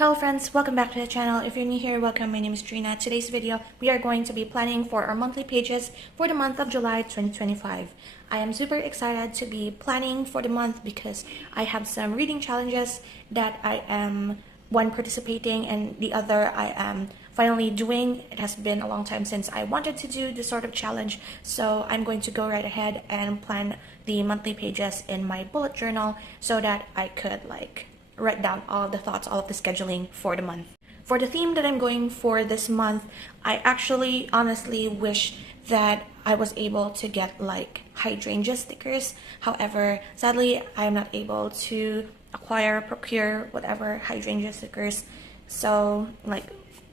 Hello friends, welcome back to the channel. If you're new here, welcome. My name is Trina. Today's video, we are going to be planning for our monthly pages for the month of July 2025. I am super excited to be planning for the month because I have some reading challenges that I am one participating and the other I am finally doing. It has been a long time since I wanted to do this sort of challenge, so I'm going to go right ahead and plan the monthly pages in my bullet journal so that I could write down all of the thoughts, all of the scheduling for the month. For the theme that I'm going for this month, I actually honestly wish that I was able to get hydrangea stickers. However, sadly, I am not able to procure whatever hydrangea stickers. So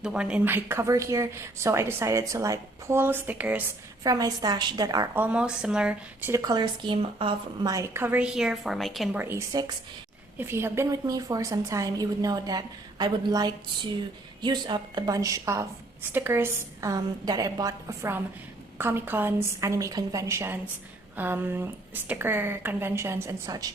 the one in my cover here. So I decided to pull stickers from my stash that are almost similar to the color scheme of my cover here for my Kenmore A6. If you have been with me for some time, you would know that I would like to use up a bunch of stickers that I bought from Comic-Cons, anime conventions, sticker conventions and such,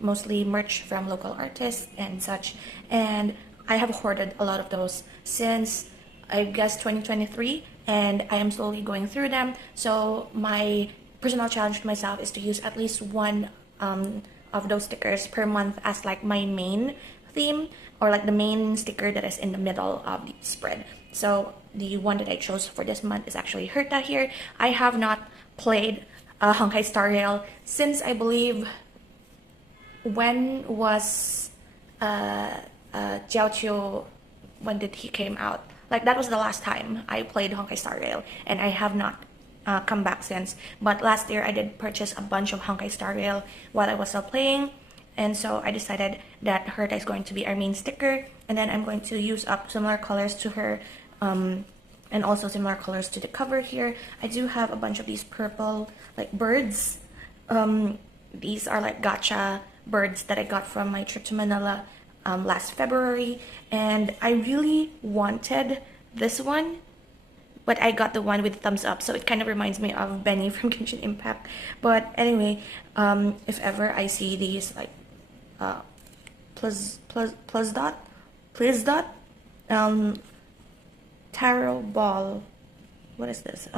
mostly merch from local artists and such. And I have hoarded a lot of those since, I guess, 2023, and I am slowly going through them. So my personal challenge to myself is to use at least one of those stickers per month as my main theme, or the main sticker that is in the middle of the spread. So the one that I chose for this month is actually Herta here. I have not played Honkai Star Rail since, I believe, when was Jiaoqiu, when did he came out? That was the last time I played Honkai Star Rail, and I have not come back since. But last year I did purchase a bunch of Honkai Star Rail while I was still playing, and so I decided that Herta is going to be our main sticker, and then I'm going to use up similar colors to her, and also similar colors to the cover here. I do have a bunch of these purple birds. These are gacha birds that I got from my trip to Manila last February, and I really wanted this one, but I got the one with thumbs up, so it kind of reminds me of Benny from Genshin Impact. But anyway, if ever I see these plus dot taro ball, what is this,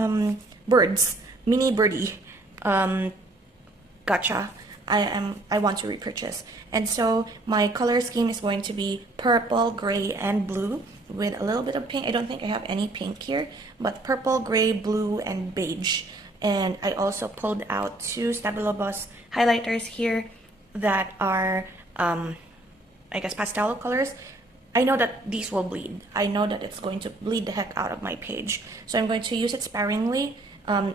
birds, mini birdie gotcha, I want to repurchase. And so my color scheme is going to be purple, gray, and blue with a little bit of pink. I don't think I have any pink here, but purple, gray, blue, and beige. And I also pulled out two Stabilo Boss highlighters here that are, I guess, pastel colors. I know that these will bleed. I know that it's going to bleed the heck out of my page. So I'm going to use it sparingly,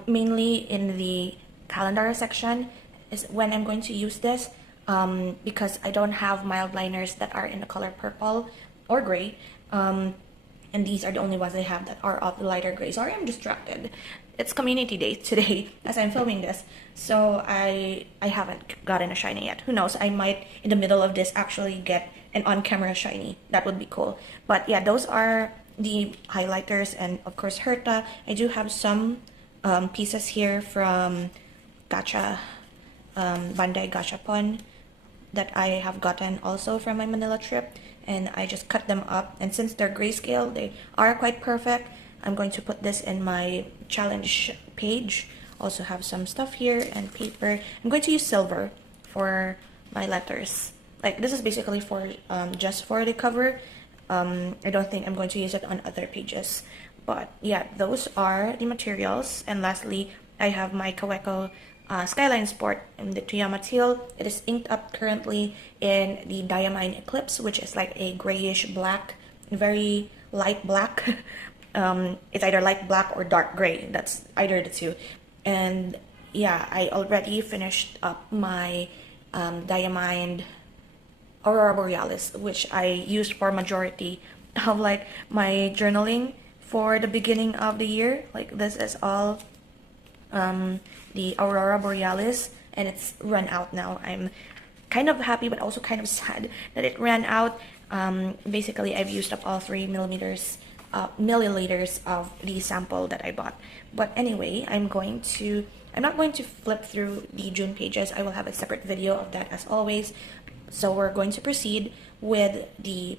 mainly in the calendar section is when I'm going to use this, because I don't have mild liners that are in the color purple or gray. And these are the only ones I have that are of the lighter gray. Sorry, I'm distracted. It's community day today as I'm filming this, so I haven't gotten a shiny yet. Who knows, I might in the middle of this actually get an on-camera shiny. That would be cool. But yeah, those are the highlighters, and of course Herta. I do have some pieces here from Gacha, Bandai Gachapon, that I have gotten also from my Manila trip, and I just cut them up, and since they're grayscale, they are quite perfect. I'm going to put this in my challenge page. Also have some stuff here and paper. I'm going to use silver for my letters. This is basically for just for the cover. I don't think I'm going to use it on other pages. But yeah, those are the materials. And lastly, I have my Kaweco Skyline Sport in the Toyama teal. It is inked up currently in the Diamine Eclipse, which is a grayish black, very light black. It's either light black or dark gray. That's either the two. And yeah, I already finished up my Diamine Aurora Borealis, which I used for majority of my journaling for the beginning of the year. This is all the Aurora Borealis, and it's run out now. I'm kind of happy but also kind of sad that it ran out. Basically, I've used up all 3 milliliters of the sample that I bought. But anyway, I'm not going to flip through the June pages. I will have a separate video of that as always. So we're going to proceed with the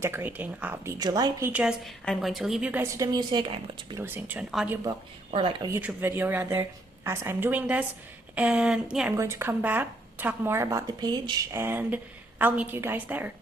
decorating of the July pages. I'm going to leave you guys to the music. I'm going to be listening to an audiobook, or like a YouTube video rather, as I'm doing this. And yeah, I'm going to come back, talk more about the page, and I'll meet you guys there.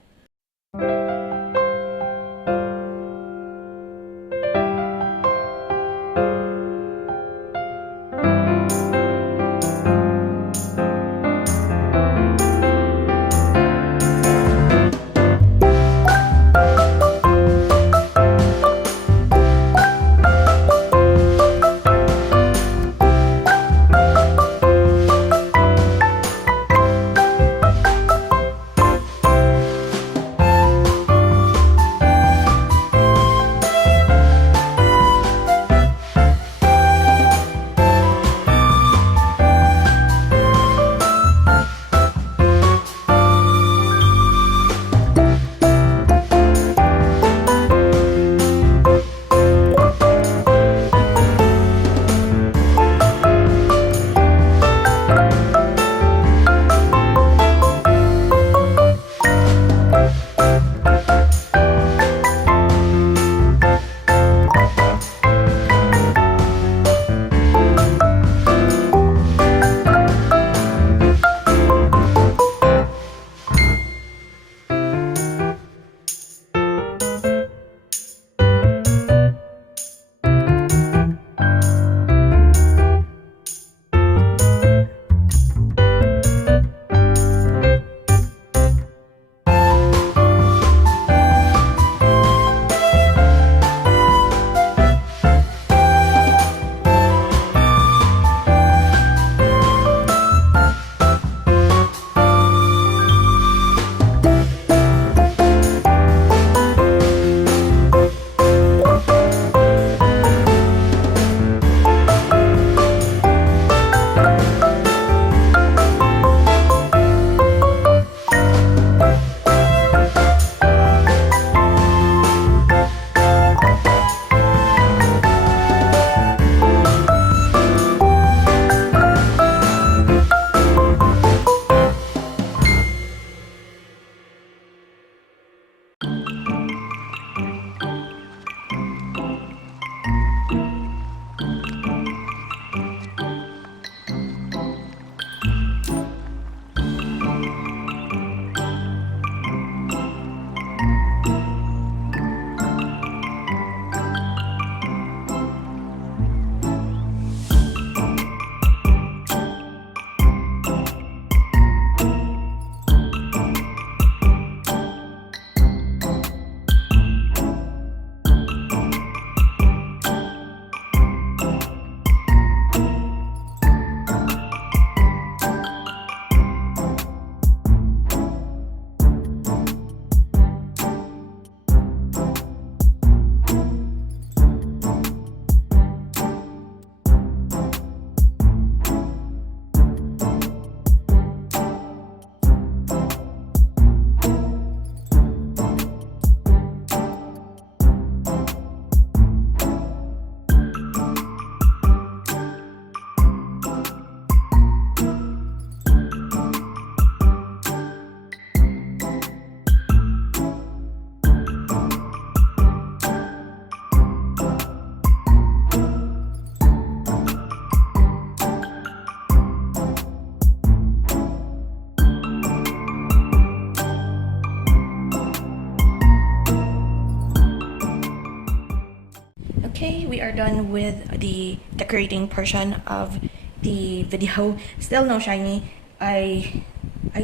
Okay, we are done with the decorating portion of the video. Still no shiny. I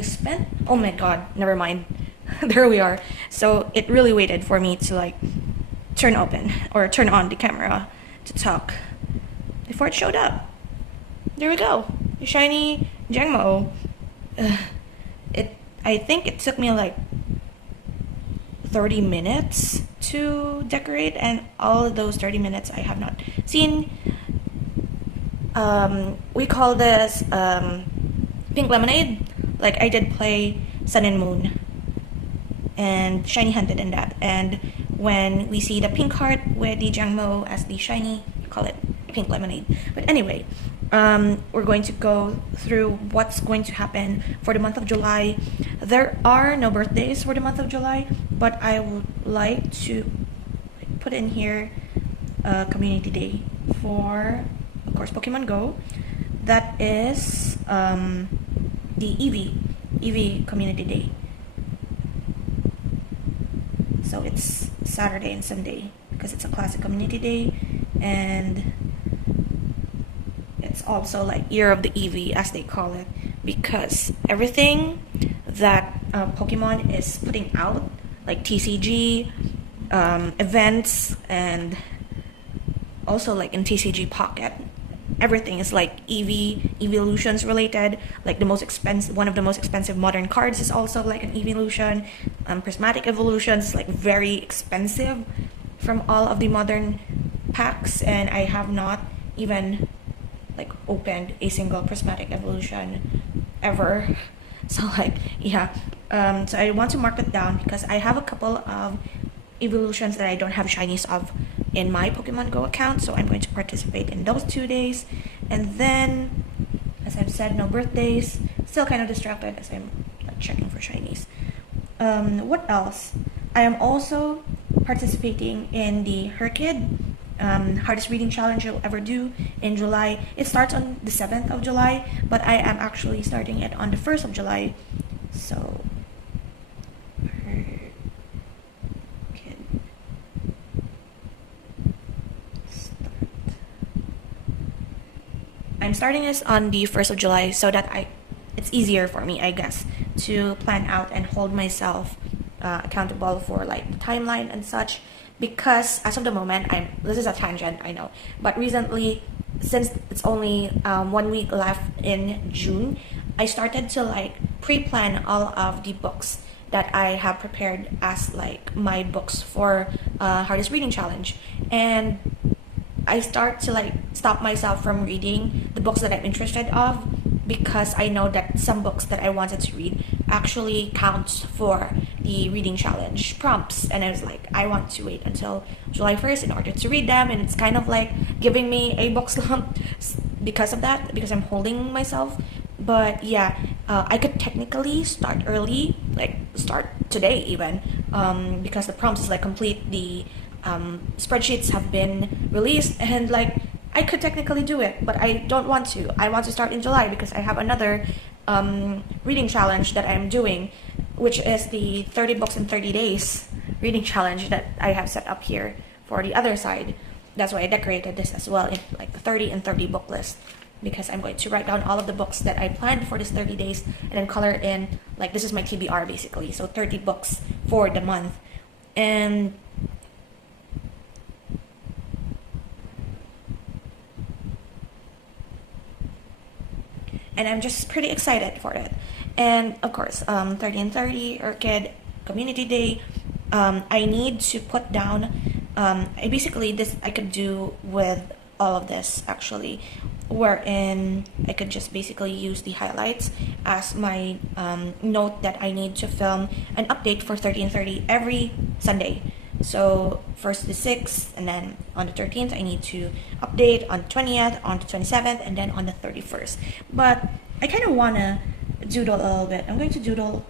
spent, oh my god, never mind. There we are. So it really waited for me to like turn on the camera to talk before it showed up. There we go. The shiny Jangmo. I think it took me like 30 minutes to decorate, and all of those 30 minutes I have not seen. We call this pink lemonade. Like, I did play Sun and Moon and Shiny Hunted in that, and when we see the pink heart with the Jangmo as the shiny, we call it pink lemonade. But anyway, we're going to go through what's going to happen for the month of July. There are no birthdays for the month of July, but I would like to put in here a community day for, of course, Pokemon Go. That is the Eevee community day. So it's Saturday and Sunday because it's a classic community day, and it's also like Year of the Eevee, as they call it, because everything that Pokemon is putting out, like TCG events, and also like in TCG Pocket, everything is like evolutions related. Like one of the most expensive modern cards is also like an evolution. Prismatic evolutions is like very expensive from all of the modern packs, and I have not even like opened a single prismatic evolution ever. So like, yeah, so I want to mark it down because I have a couple of evolutions that I don't have shinies of in my Pokemon Go account, so I'm going to participate in those 2 days. And then, as I've said, no birthdays. Still kind of distracted as I'm like checking for shinies. What else? I am also participating in the Herkid hardest reading challenge you'll ever do in July. It starts on the 7th of July, but I am actually starting it on the 1st of July. So, Herkid. Start. I'm starting this on the 1st of July so that it's easier for me, I guess, to plan out and hold myself accountable for like the timeline and such. Because as of the moment, this is a tangent, I know, but recently, since it's only 1 week left in June, I started to like pre-plan all of the books that I have prepared as like my books for hardest reading challenge. And I start to like stop myself from reading the books that I'm interested of, because I know that some books that I wanted to read actually counts for the reading challenge prompts, and I was like, I want to wait until July 1st in order to read them, and it's kind of like giving me a book slump because of that, because I'm holding myself. But yeah, I could technically start early, like start today even, because the prompts is like complete, the spreadsheets have been released, and like I could technically do it, but I don't want to. I want to start in July because I have another reading challenge that I'm doing, which is the 30 books in 30 days reading challenge that I have set up here for the other side. That's why I decorated this as well in like the 30 and 30 book list, because I'm going to write down all of the books that I planned for this 30 days and then color in, like this is my TBR basically, so 30 books for the month. And I'm just pretty excited for it. And of course, 30 and 30 Orchid Community Day, I need to put down, I could do with all of this actually, wherein I could just basically use the highlights as my note that I need to film an update for 30 and 30 every Sunday. So first the 6th, and then on the 13th I need to update, on the 20th, on the 27th, and then on the 31st. But I kind of want to doodle a little bit. I'm going to doodle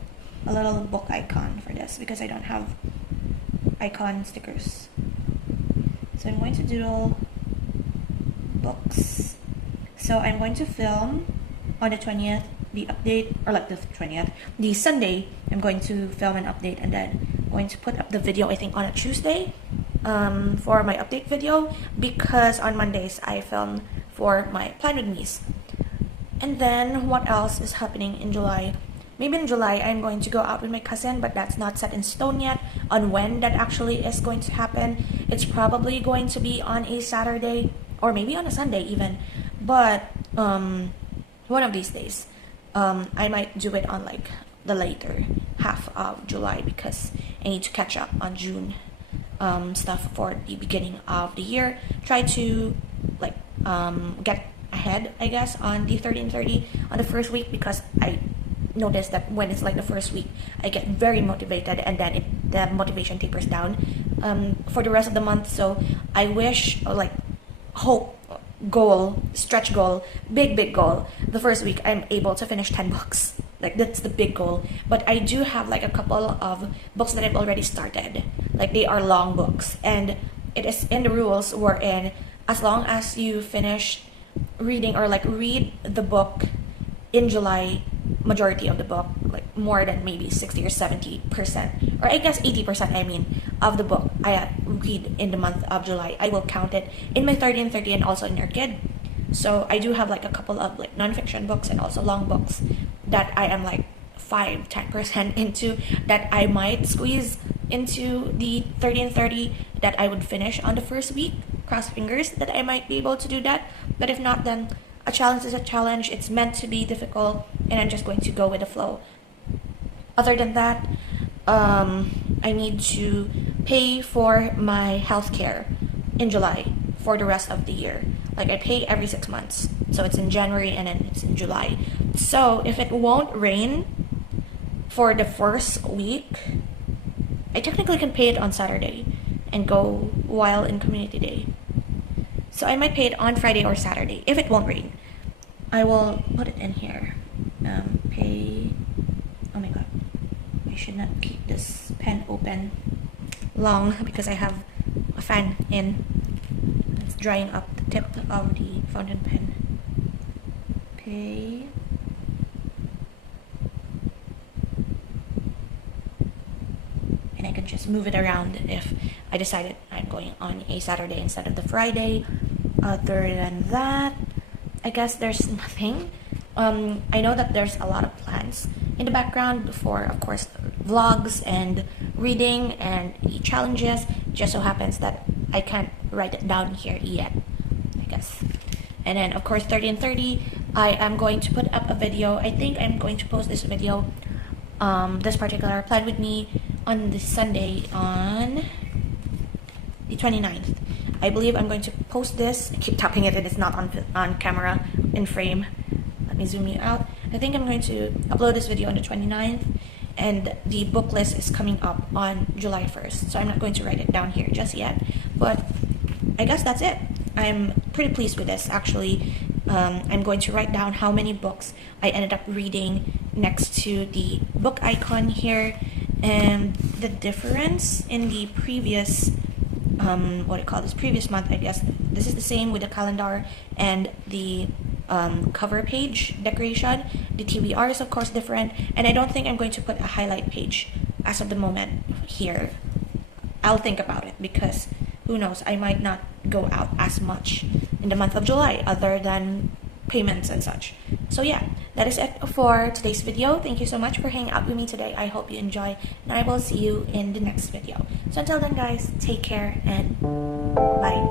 a little book icon for this because I don't have icon stickers. So I'm going to doodle books. So I'm going to film on the 20th the update, or like the 20th, the Sunday, I'm going to film an update, and then going to put up the video I think on a Tuesday for my update video, because on Mondays I film for my Plan With Me's. And then what else is happening in July? Maybe in July I'm going to go out with my cousin, but that's not set in stone yet on when that actually is going to happen. It's probably going to be on a Saturday or maybe on a Sunday even, but one of these days. I might do it on like the later half of July because I need to catch up on June stuff for the beginning of the year. Try to like get ahead, I guess, on the 30 and 30 on the first week, because I noticed that when it's like the first week I get very motivated, and then the motivation tapers down for the rest of the month. So I wish, like, hope, goal, stretch goal, big goal, the first week I'm able to finish 10 books. Like that's the big goal. But I do have like a couple of books that I've already started. Like they are long books, and it is in the rules wherein as long as you finish reading or like read the book in July, majority of the book, like more than maybe 60 or 70%, or I guess 80%, I mean, of the book I read in the month of July, I will count it in my 30 and 30 and also in your kid. So I do have like a couple of like nonfiction books and also long books that I am like 5-10% into, that I might squeeze into the 30 and 30 that I would finish on the first week. Cross fingers that I might be able to do that. But if not, then a challenge is a challenge. It's meant to be difficult, and I'm just going to go with the flow. Other than that, I need to pay for my healthcare in July for the rest of the year. Like I pay every 6 months. So it's in January and then it's in July. So if it won't rain for the first week, I technically can pay it on Saturday and go while in community day. So I might pay it on Friday or Saturday if it won't rain. I will put it in here. Pay. Oh my god. I should not keep this pen open long because I have a fan in. It's drying up the tip of the fountain pen. Pay. And I can just move it around if I decided I'm going on a Saturday instead of the Friday. Other than that, I guess there's nothing. I know that there's a lot of plans in the background for, of course, vlogs and reading and challenges. Just so happens that I can't write it down here yet, I guess. And then, of course, 30 and 30, I am going to put up a video. I think I'm going to post this video, this particular Plan With Me, on this Sunday on the 29th. I believe I'm going to post this. I keep tapping it and it's not on camera, in frame. Let me zoom you out. I think I'm going to upload this video on the 29th, and the book list is coming up on July 1st. So I'm not going to write it down here just yet, but I guess that's it. I'm pretty pleased with this, actually. I'm going to write down how many books I ended up reading next to the book icon here, and the difference in the previous previous month. I guess this is the same with the calendar and the cover page decoration. The TBR is of course different, and I don't think I'm going to put a highlight page as of the moment here. I'll think about it because who knows, I might not go out as much in the month of July other than payments and such. So yeah, that is it for today's video. Thank you so much for hanging out with me today. I hope you enjoy, and I will see you in the next video. So until then guys, take care and bye.